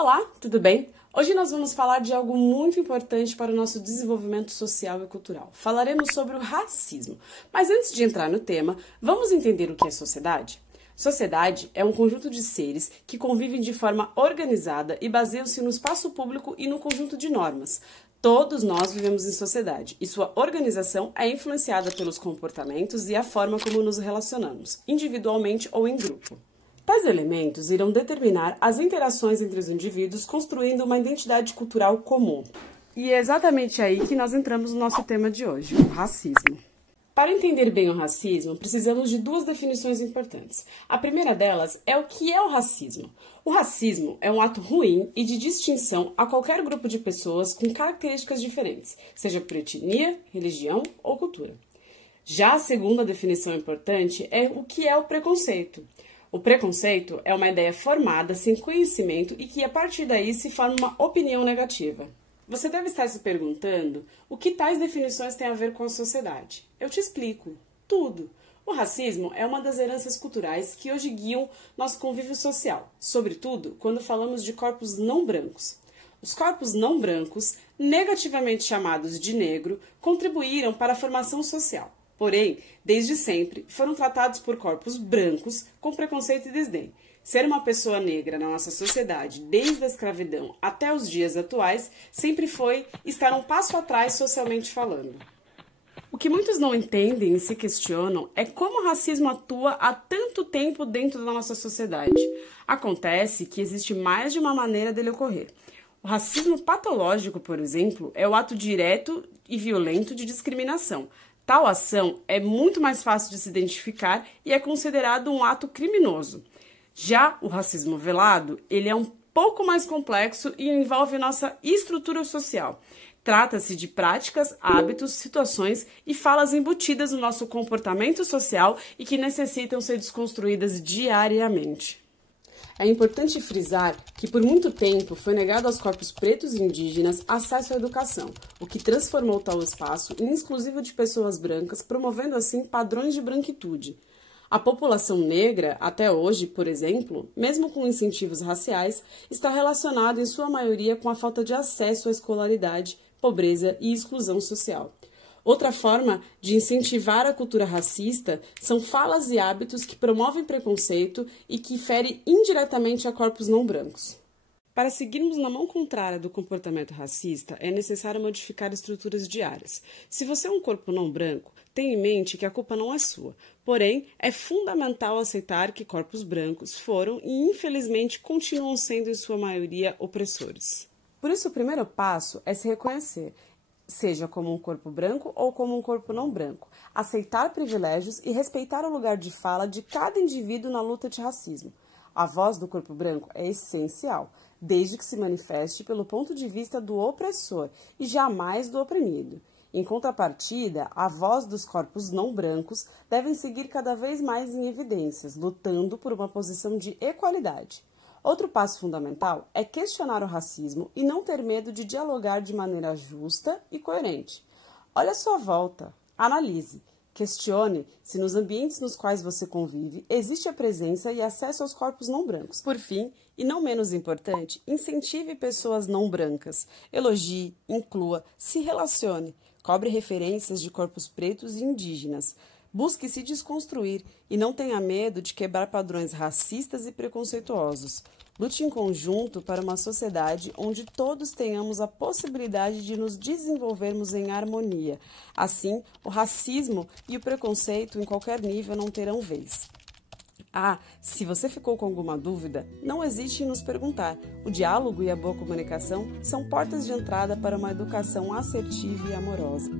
Olá, tudo bem? Hoje nós vamos falar de algo muito importante para o nosso desenvolvimento social e cultural. Falaremos sobre o racismo. Mas antes de entrar no tema, vamos entender o que é sociedade? Sociedade é um conjunto de seres que convivem de forma organizada e baseiam-se no espaço público e no conjunto de normas. Todos nós vivemos em sociedade e sua organização é influenciada pelos comportamentos e a forma como nos relacionamos, individualmente ou em grupo. Tais elementos irão determinar as interações entre os indivíduos, construindo uma identidade cultural comum. E é exatamente aí que nós entramos no nosso tema de hoje, o racismo. Para entender bem o racismo, precisamos de duas definições importantes. A primeira delas é o que é o racismo. O racismo é um ato ruim e de distinção a qualquer grupo de pessoas com características diferentes, seja por etnia, religião ou cultura. Já a segunda definição importante é o que é o preconceito. O preconceito é uma ideia formada sem conhecimento e que, a partir daí, se forma uma opinião negativa. Você deve estar se perguntando o que tais definições têm a ver com a sociedade. Eu te explico. Tudo. O racismo é uma das heranças culturais que hoje guiam nosso convívio social, sobretudo quando falamos de corpos não brancos. Os corpos não brancos, negativamente chamados de negro, contribuíram para a formação social. Porém, desde sempre, foram tratados por corpos brancos com preconceito e desdém. Ser uma pessoa negra na nossa sociedade, desde a escravidão até os dias atuais, sempre foi estar um passo atrás socialmente falando. O que muitos não entendem e se questionam é como o racismo atua há tanto tempo dentro da nossa sociedade. Acontece que existe mais de uma maneira dele ocorrer. O racismo patológico, por exemplo, é o ato direto e violento de discriminação. Tal ação é muito mais fácil de se identificar e é considerado um ato criminoso. Já o racismo velado, ele é um pouco mais complexo e envolve nossa estrutura social. Trata-se de práticas, hábitos, situações e falas embutidas no nosso comportamento social e que necessitam ser desconstruídas diariamente. É importante frisar que por muito tempo foi negado aos corpos pretos e indígenas acesso à educação, o que transformou tal espaço em exclusivo de pessoas brancas, promovendo assim padrões de branquitude. A população negra, até hoje, por exemplo, mesmo com incentivos raciais, está relacionada em sua maioria com a falta de acesso à escolaridade, pobreza e exclusão social. Outra forma de incentivar a cultura racista são falas e hábitos que promovem preconceito e que ferem indiretamente a corpos não brancos. Para seguirmos na mão contrária do comportamento racista, é necessário modificar estruturas diárias. Se você é um corpo não branco, tenha em mente que a culpa não é sua. Porém, é fundamental aceitar que corpos brancos foram e, infelizmente, continuam sendo, em sua maioria, opressores. Por isso, o primeiro passo é se reconhecer, seja como um corpo branco ou como um corpo não branco, aceitar privilégios e respeitar o lugar de fala de cada indivíduo na luta de racismo. A voz do corpo branco é essencial, desde que se manifeste pelo ponto de vista do opressor e jamais do oprimido. Em contrapartida, a voz dos corpos não brancos devem seguir cada vez mais em evidências, lutando por uma posição de equalidade. Outro passo fundamental é questionar o racismo e não ter medo de dialogar de maneira justa e coerente. Olhe à sua volta, analise, questione se nos ambientes nos quais você convive existe a presença e acesso aos corpos não brancos. Por fim, e não menos importante, incentive pessoas não brancas, elogie, inclua, se relacione, cobre referências de corpos pretos e indígenas. Busque se desconstruir e não tenha medo de quebrar padrões racistas e preconceituosos. Lute em conjunto para uma sociedade onde todos tenhamos a possibilidade de nos desenvolvermos em harmonia. Assim, o racismo e o preconceito em qualquer nível não terão vez. Se você ficou com alguma dúvida, não hesite em nos perguntar. O diálogo e a boa comunicação são portas de entrada para uma educação assertiva e amorosa.